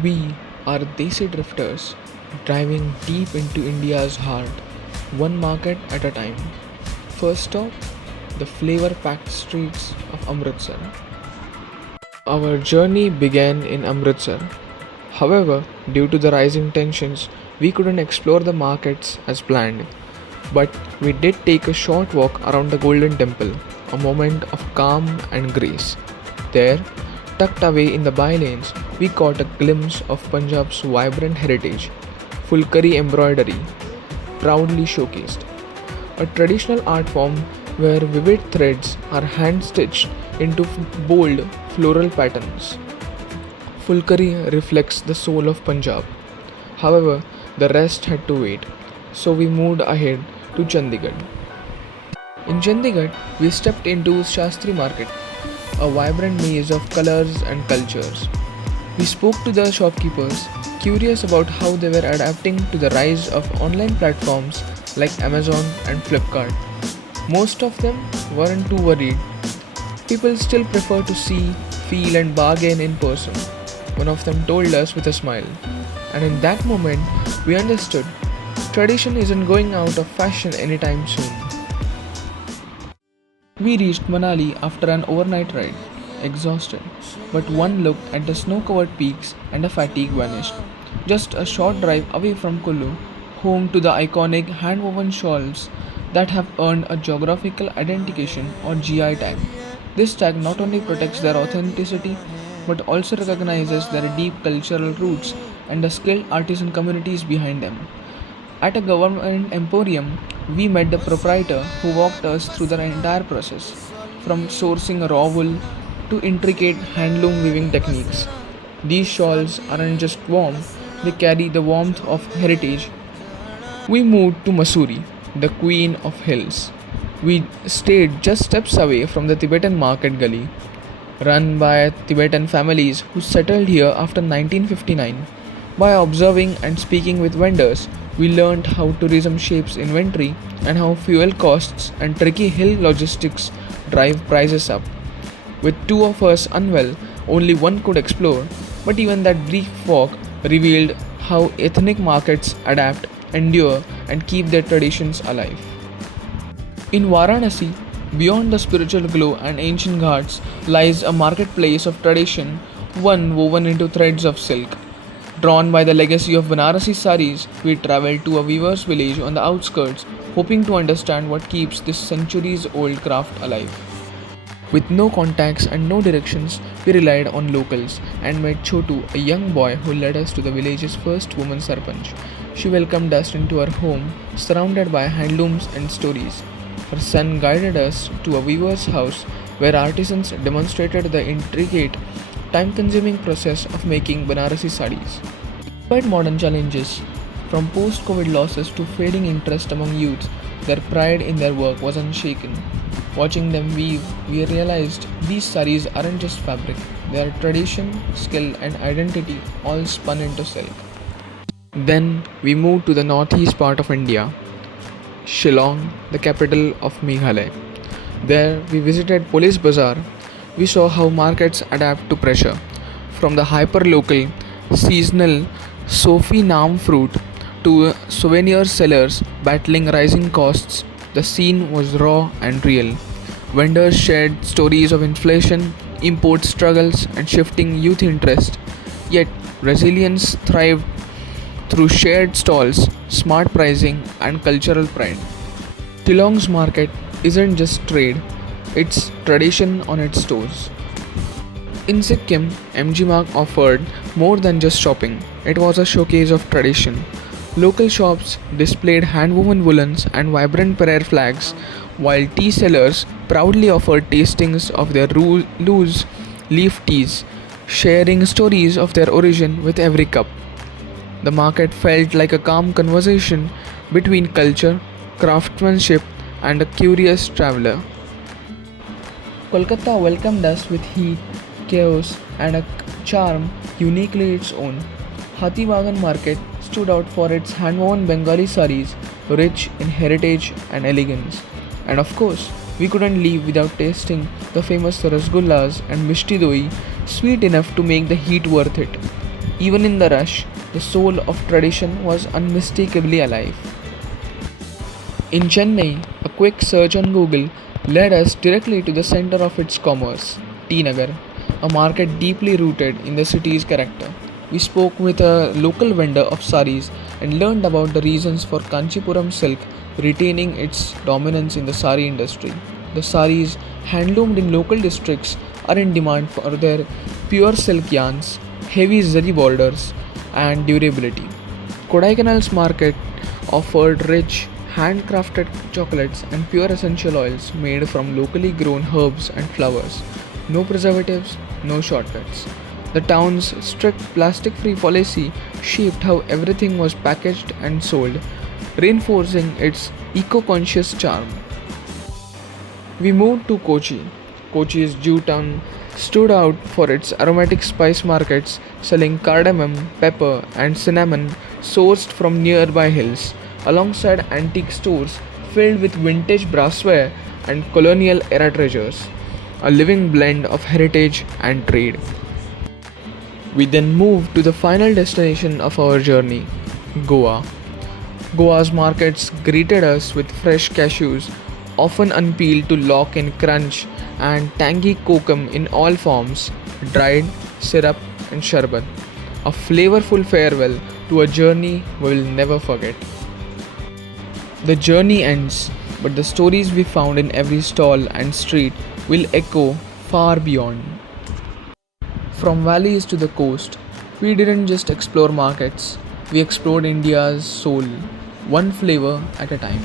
We are Desi drifters, driving deep into India's heart, one market at a time. First stop, the flavor packed streets of Amritsar. Our journey began in Amritsar. However, due to the rising tensions, we couldn't explore the markets as planned. But we did take a short walk around the Golden Temple, a moment of calm and grace. There, tucked away in the bylanes, we caught a glimpse of Punjab's vibrant heritage, Fulkari embroidery, proudly showcased. A traditional art form where vivid threads are hand stitched into bold floral patterns. Fulkari reflects the soul of Punjab. However, the rest had to wait, so we moved ahead to Chandigarh. In Chandigarh, we stepped into Shastri Market, a vibrant maze of colors and cultures. We spoke to the shopkeepers, curious about how they were adapting to the rise of online platforms like Amazon and Flipkart. Most of them weren't too worried. People still prefer to see, feel, and bargain in person, one of them told us with a smile. And in that moment, we understood tradition isn't going out of fashion anytime soon. We reached Manali after an overnight ride, exhausted, but one look at the snow covered peaks and the fatigue vanished. Just a short drive away from Kullu, home to the iconic hand woven shawls that have earned a geographical identification or GI tag. This tag not only protects their authenticity but also recognizes their deep cultural roots and the skilled artisan communities behind them. At a government emporium, we met the proprietor who walked us through the entire process, from sourcing raw wool to intricate handloom weaving techniques. These shawls aren't just warm, they carry the warmth of heritage. We moved to Masuri, the queen of hills. We stayed just steps away from the Tibetan market gully, run by Tibetan families who settled here after 1959. By observing and speaking with vendors, we learned how tourism shapes inventory and how fuel costs and tricky hill logistics drive prices up. With two of us unwell, only one could explore, but even that brief walk revealed how ethnic markets adapt, endure, and keep their traditions alive. In Varanasi, beyond the spiritual glow and ancient ghats, lies a marketplace of tradition, one woven into threads of silk. Drawn by the legacy of Banarasi saris, we traveled to a weaver's village on the outskirts, hoping to understand what keeps this centuries old craft alive. With no contacts and no directions, we relied on locals and met Chotu, a young boy who led us to the village's first woman sarpanch. She welcomed us into her home, surrounded by handlooms and stories. Her son guided us to a weaver's house where artisans demonstrated the intricate, time consuming process of making Banarasi saris. Despite modern challenges, from post COVID losses to fading interest among youth, their pride in their work was unshaken. Watching them weave, we realized these saris aren't just fabric, they are tradition, skill, and identity all spun into silk. Then we moved to the northeast part of India, Shillong, the capital of Meghalaya. There we visited Police Bazaar. We saw how markets adapt to pressure. From the hyper-local, seasonal Sophie Nam fruit to souvenir sellers battling rising costs, the scene was raw and real. Vendors shared stories of inflation, import struggles, and shifting youth interest. Yet, resilience thrived through shared stalls, smart pricing, and cultural pride. Shillong's market isn't just trade, it's tradition on its toes. In Sikkim, MG Mark offered more than just shopping, it was a showcase of tradition. Local shops displayed hand-woven woolens and vibrant prayer flags, while tea sellers proudly offered tastings of their loose leaf teas, sharing stories of their origin with every cup. The market felt like a calm conversation between culture, craftsmanship, and a curious traveler. Kolkata welcomed us with heat, chaos, and a charm uniquely its own. Hathibagan Market stood out for its hand-woven Bengali saris, rich in heritage and elegance. And of course, we couldn't leave without tasting the famous rasgullas and mishti doi, sweet enough to make the heat worth it. Even in the rush, the soul of tradition was unmistakably alive. In Chennai, a quick search on Google led us directly to the center of its commerce, T Nagar, a market deeply rooted in the city's character. We spoke with a local vendor of saris and learned about the reasons for Kanchipuram silk retaining its dominance in the sari industry. The saris, handloomed in local districts, are in demand for their pure silk yarns, heavy zari borders, and durability. Kodaikanal's market offered rich, handcrafted chocolates and pure essential oils made from locally grown herbs and flowers. No preservatives, no shortcuts. The town's strict plastic free policy shaped how everything was packaged and sold, reinforcing its eco conscious charm. We moved to Kochi. Kochi's Jewtown stood out for its aromatic spice markets selling cardamom, pepper, and cinnamon sourced from nearby hills, alongside antique stores filled with vintage brassware and colonial era treasures, a living blend of heritage and trade. We then moved to the final destination of our journey, Goa. Goa's markets greeted us with fresh cashews, often unpeeled to lock in crunch, and tangy kokum in all forms, dried, syrup, and sherbet. A flavorful farewell to a journey we will never forget. The journey ends, but the stories we found in every stall and street will echo far beyond. From valleys to the coast, we didn't just explore markets, we explored India's soul, one flavor at a time.